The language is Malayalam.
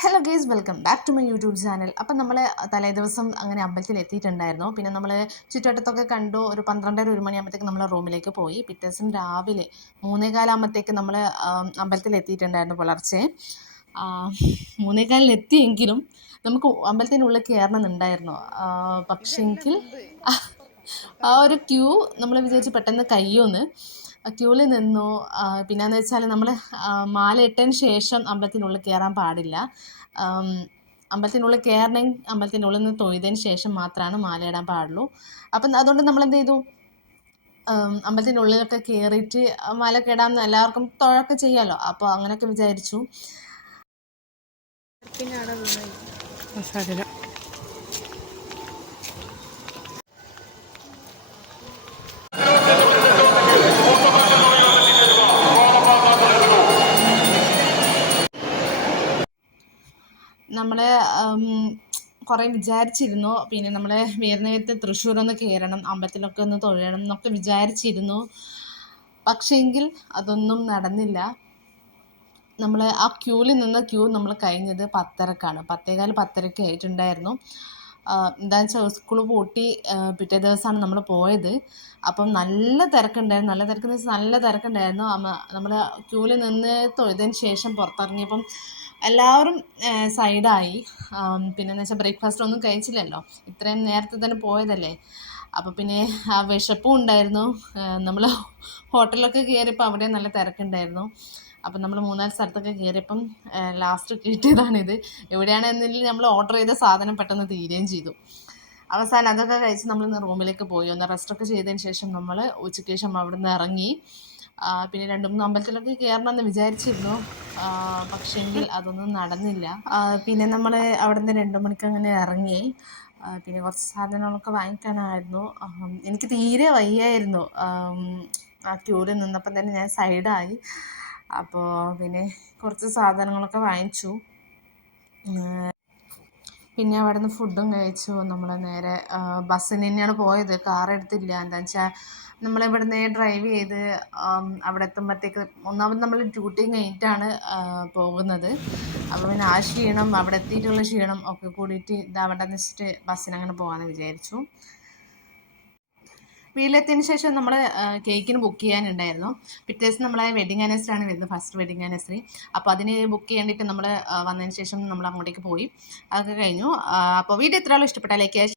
Hello guys, welcome back to my YouTube channel. അപ്പം നമ്മൾ തലേ ദിവസം അങ്ങനെ അമ്പലത്തിൽ എത്തിയിട്ടുണ്ടായിരുന്നു. പിന്നെ നമ്മൾ ചുറ്റുവട്ടത്തൊക്കെ കണ്ടു. ഒരു 12:30 മണിയാകുമ്പോഴത്തേക്ക് നമ്മൾ റൂമിലേക്ക് പോയി. പിറ്റേ ദിവസം രാവിലെ 3:15 നമ്മൾ അമ്പലത്തിൽ എത്തിയിട്ടുണ്ടായിരുന്നു പുലർച്ചെ. 3:15 എത്തിയെങ്കിലും നമുക്ക് അമ്പലത്തിനുള്ളിൽ കയറണമെന്നുണ്ടായിരുന്നു. പക്ഷെങ്കിൽ ആ ഒരു ക്യൂ നമ്മൾ വിചാരിച്ച് പെട്ടെന്ന് കഴിയുമെന്ന്. ക്യൂവിൽ നിന്നു. പിന്നെയെന്ന് വെച്ചാൽ നമ്മൾ മാല ഇട്ടതിന് ശേഷം അമ്പലത്തിനുള്ളിൽ കയറാൻ പാടില്ല. അമ്പലത്തിനുള്ളിൽ കയറണമെങ്കിൽ അമ്പലത്തിനുള്ളിൽ നിന്ന് തൊഴുതതിന് ശേഷം മാത്രമാണ് മാല ഇടാൻ പാടുള്ളൂ. അപ്പം അതുകൊണ്ട് നമ്മൾ എന്ത് ചെയ്തു, അമ്പലത്തിനുള്ളിലൊക്കെ കയറിയിട്ട് മാലയൊക്കെ ഇടാമെന്ന് എല്ലാവർക്കും തൊഴൊക്കെ ചെയ്യാമല്ലോ. അപ്പോൾ അങ്ങനെയൊക്കെ വിചാരിച്ചു. നമ്മൾ കുറേ വിചാരിച്ചിരുന്നു. പിന്നെ നമ്മൾ നേരത്തെ തൃശ്ശൂരൊന്ന് കയറണം, അമ്പലത്തിലൊക്കെ ഒന്ന് തൊഴണം എന്നൊക്കെ വിചാരിച്ചിരുന്നു. പക്ഷേങ്കിൽ അതൊന്നും നടന്നില്ല. നമ്മൾ ആ ക്യൂവിൽ നിന്ന് നമ്മൾ കഴിഞ്ഞത് 10:30-ക്കാണ്. 10:15 ആയിട്ടുണ്ടായിരുന്നു. എന്താണെന്ന് വെച്ചാൽ സ്കൂൾ പൂട്ടി പിറ്റേ ദിവസമാണ് നമ്മൾ പോയത്. അപ്പം നല്ല തിരക്കുണ്ടായിരുന്നു. നല്ല തിരക്കെന്ന് വെച്ചാൽ നല്ല തിരക്കുണ്ടായിരുന്നു. നമ്മൾ ക്യൂവിൽ നിന്ന് തൊഴുതതിന് ശേഷം പുറത്തിറങ്ങിയപ്പം എല്ലാവരും സൈഡായി. പിന്നെയെന്ന് വെച്ചാൽ ബ്രേക്ക്ഫാസ്റ്റ് ഒന്നും കഴിച്ചില്ലല്ലോ, ഇത്രയും നേരത്തെ തന്നെ പോയതല്ലേ. അപ്പോൾ പിന്നെ ആ വിശപ്പും ഉണ്ടായിരുന്നു. നമ്മൾ ഹോട്ടലിലൊക്കെ കയറിയപ്പോൾ അവിടെ നല്ല തിരക്കുണ്ടായിരുന്നു. അപ്പം നമ്മൾ 3-4 സ്ഥലത്തൊക്കെ കയറിയപ്പം ലാസ്റ്റ് കിട്ടിയതാണിത്. എവിടെയാണെന്നില്ല നമ്മൾ ഓർഡർ ചെയ്ത സാധനം പെട്ടെന്ന് തീരുകയും ചെയ്തു. അവസാനം അതൊക്കെ കഴിച്ച് നമ്മൾ റൂമിലേക്ക് പോയി. ഒന്ന് റെസ്റ്റൊക്കെ ചെയ്തതിന് ശേഷം നമ്മൾ ഉച്ചയ്ക്ക് ശേഷം അവിടെ നിന്ന് ഇറങ്ങി. പിന്നെ 2-3 അമ്പലത്തിലൊക്കെ കയറണമെന്ന് വിചാരിച്ചിരുന്നു. പക്ഷേങ്കിൽ അതൊന്നും നടന്നില്ല. പിന്നെ നമ്മൾ അവിടെ നിന്ന് 2 മണിക്ക് അങ്ങനെ ഇറങ്ങി. പിന്നെ കുറച്ച് സാധനങ്ങളൊക്കെ വാങ്ങിക്കാനായിരുന്നു. എനിക്ക് തീരെ വയ്യായിരുന്നു. ആ ക്യൂവിൽ നിന്നപ്പം തന്നെ ഞാൻ സൈഡായി. അപ്പോൾ പിന്നെ കുറച്ച് സാധനങ്ങളൊക്കെ വാങ്ങിച്ചു. പിന്നെ അവിടെ നിന്ന് ഫുഡും കഴിച്ചു. നമ്മൾ നേരെ ബസ്സിന് തന്നെയാണ് പോയത്, കാർ എടുത്തില്ല. എന്താണെന്ന് വെച്ചാൽ നമ്മളിവിടുന്ന് ഡ്രൈവ് ചെയ്ത് അവിടെ എത്തുമ്പോഴത്തേക്ക് ഒന്നാമത് നമ്മൾ ഡ്യൂട്ടി കഴിഞ്ഞിട്ടാണ് പോകുന്നത്. അപ്പോൾ പിന്നെ ആ ക്ഷീണം, അവിടെ എത്തിയിട്ടുള്ള ക്ഷീണം ഒക്കെ കൂടിയിട്ട് ഇതാവണ്ടെന്ന് വെച്ചിട്ട് ബസ്സിനങ്ങനെ പോകാമെന്ന് വിചാരിച്ചു. വീട്ടിലെത്തിയതിന് ശേഷം നമ്മൾ കേക്കിന് ബുക്ക് ചെയ്യാനുണ്ടായിരുന്നു. പിറ്റേ ദിവസം നമ്മളെ വെഡിങ് ആനിവേഴ്സറിയാണ് വരുന്നത്, ഫസ്റ്റ് വെഡിങ് ആനിവേഴ്സറി. അപ്പോൾ അതിന് ബുക്ക് ചെയ്യേണ്ടിയിട്ട് നമ്മൾ വന്നതിന് ശേഷം നമ്മൾ അങ്ങോട്ടേക്ക് പോയി. അതൊക്കെ കഴിഞ്ഞു. അപ്പോൾ വീഡിയോ എത്ര ആളും ഇഷ്ടപ്പെട്ടാൽ ലൈക്ക് ചെയ്യുക.